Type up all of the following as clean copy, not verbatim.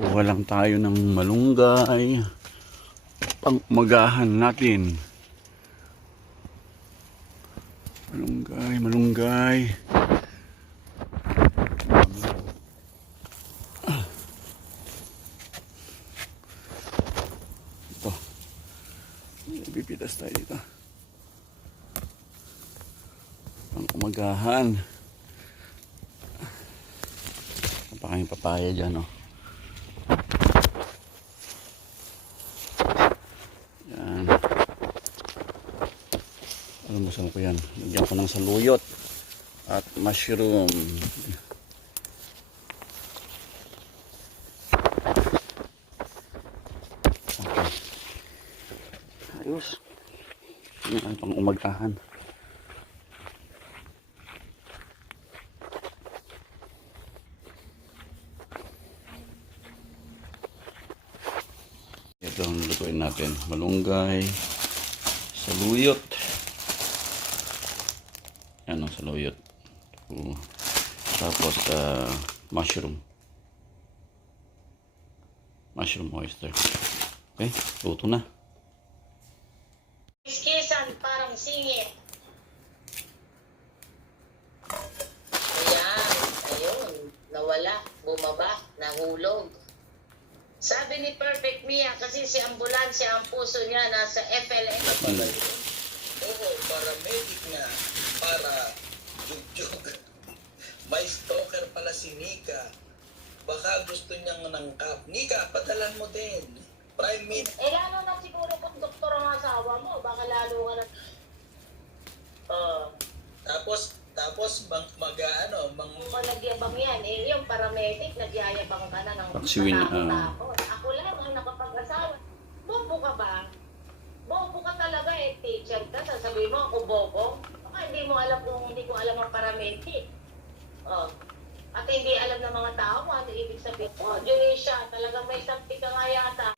Kuha lang tayo ng malunggay. Pang-umagahan natin. Malunggay, malunggay. Ito. Pipitas tayo dito. Pang-umagahan. Napakaing papaya dyan, oh. Yan. Alumusan ko yan. Lagyan ko ng saluyot at mushroom. Okay. Ayos. Yan, pang-umagahan. Ito ang lutuin natin. Malunggay, saluyot. Yan ang saluyot. Tapos mushroom. Mushroom oyster. Okay, luto na. Kiskisan, parang singit. Ayan, ayun, nawala, bumaba, nahulog. Sabi ni Perfect Mia, kasi si ambulansya, ang puso niya nasa FLN. Oo, paramedic na. Para jugjug. May stalker pala si Nika. Baka gusto niyang nangkap. Nika, padalan mo din. Prime Minister. Lalo na siguro kung doktor ang asawa mo, baka lalo ka na... Tapos Kung nagyabang yan, yung paramedic, nagyayabang ka na ng Paksiwin, takot. Ako lang ang nakapag-asawa. Bobo ka ba? Bobo ka talaga teacher ka. Sasabihin mo ako bobo. Baka hindi ko alam ang paramedic. At hindi alam ng mga tao kung ano ibig sabihin. Junisha, talagang may sakti ka nga yata.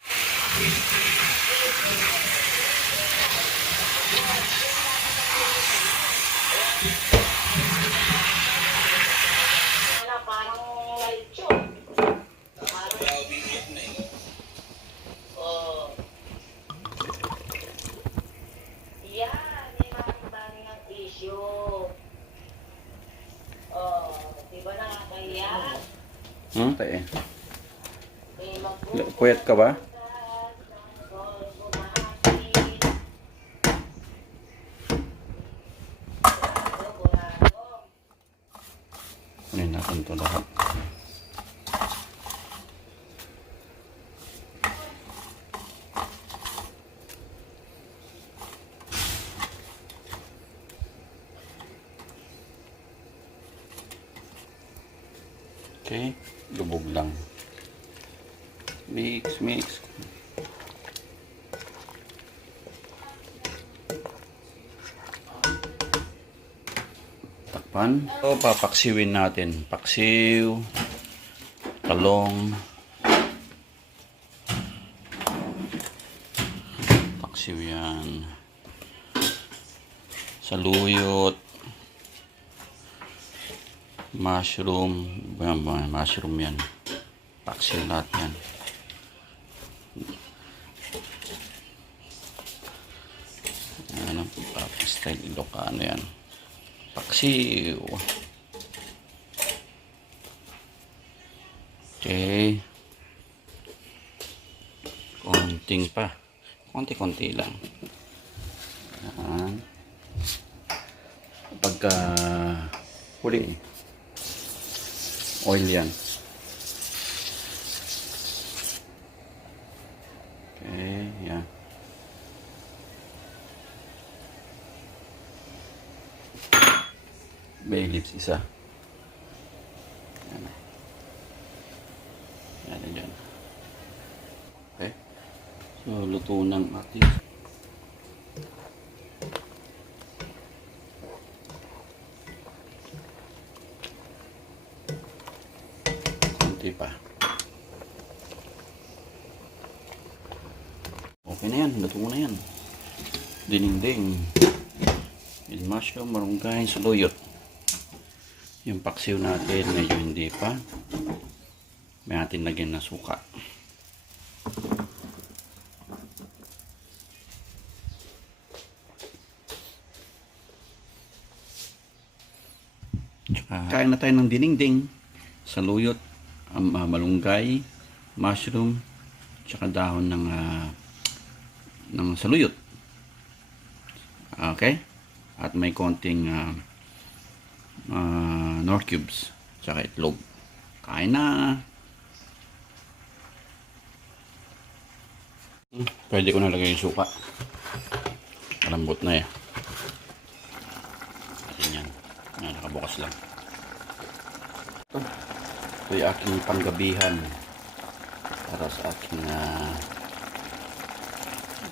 Parang lalitso. Grabe na eh. Yan, may maraming ang issue. Di ba nakakahiya? Tayo. May Puyat ka ba? Kunin natin ito lahat. Okay, lubog lang. Mix. Takpan. So, papaksiwin natin. Paksiw, talong, paksiw yan, saluyot, mushroom, mushroom yan. Paksiw lahat yan. Yan ang style Ilocano yan. Paksiw. Okay. Konting pa. Konti-konti lang. Yan. Pagka huling oil yan. Okay, yan. Bay leaves isa. Yan. Yan. Okay. So, luto ng ating konti pa. Okay na yan. Luto na yan. Dinding. Yung mushroom, marunggay, saluyot. Yung paksiw natin medyo hindi pa. May atin lagyan na suka. Tsaka, kain na tayo ng dinengdeng, saluyot, malunggay, mushroom, tsaka dahon ng saluyot. Okay? At may konting Knorr cubes, tsaka itlog. Kain na! Pwede ko nalagay yung suka. Malambot na eh. Atin yan. Nakabukas lang. Ito yung aking panggabihan para sa aking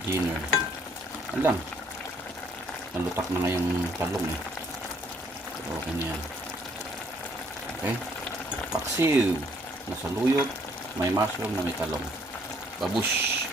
dinner. Alam, nalutak na nga yung talong eh. Pero okay na yan. Okay? Paksiw na saluyot, may mushroom na may talong. Babush!